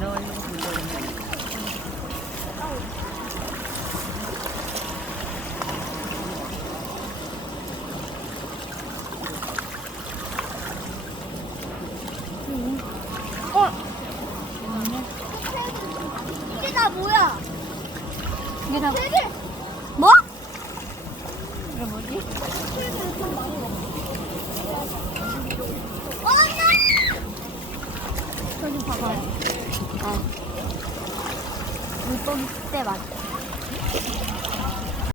넣으려고 한다고. 이게 다 뭐야? 이게 다 되게 뭐? 이게 뭐지? 저기 봐봐요. 물고기 때 맞.